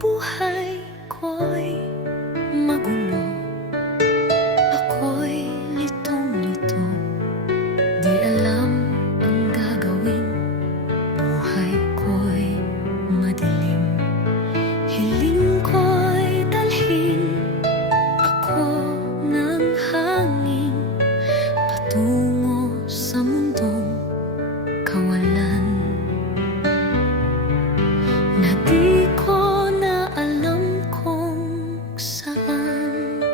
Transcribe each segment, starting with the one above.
Buhay ko'y magulo, ako'y litong-lito, di alam ang gagawin. Buhay ko'y madilim, hiling ko'y dalhin ako ng hangin patungo sa mundong kawalan na di ko na alam kung saan.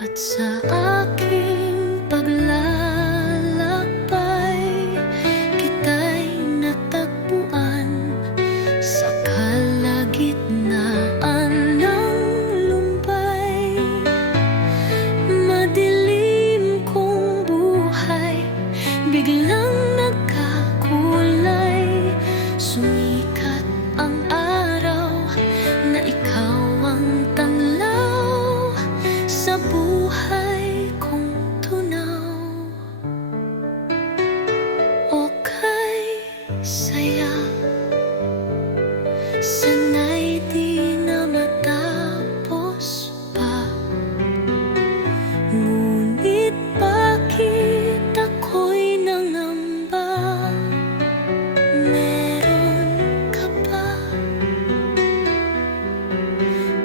At sa aking paglalakbay, kita'y natagpuan sa kalagitnaan ng lumbay. Madilim kong buhay, biglang nagkakulay. Sumikat ang araw na ikaw ang tanglaw sa buhay kong tunaw. O kay saya, sana'y di na matapos pa. Ngunit bakit ako'y nangamba? Meron ka ba?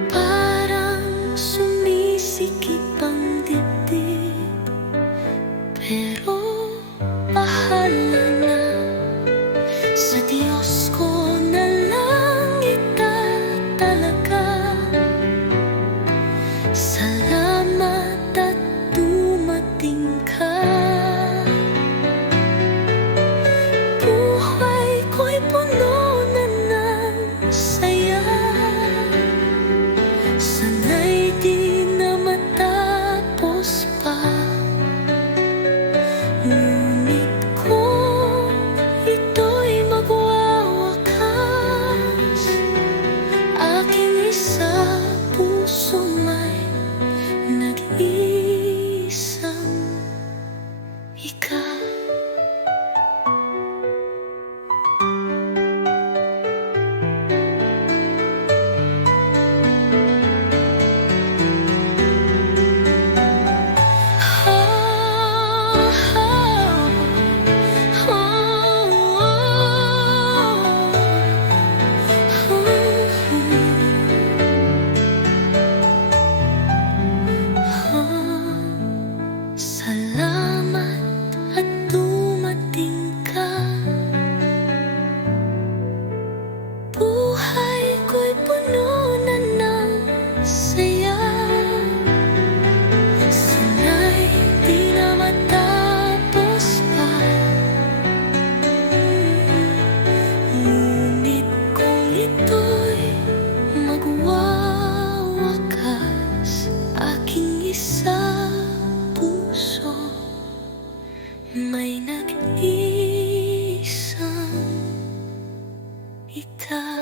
Parang sumisikip ang dibdib, pero bahala na. Sa Diyos ko na lang itatalaga. Salamat at dumating ka. Buhay ko'y puno na ng saya, sana'y di na matapos pa. Ngunit kung ito'y magwawakas, aking isa puso may nag-iisang ikaw. Salamat at dumating ka. Buhay ko'y puno na ng saya, sana'y di na matapos pa. Ngunit kung ito'y magwawakas, aking isa puso may nag-iisang ikaw.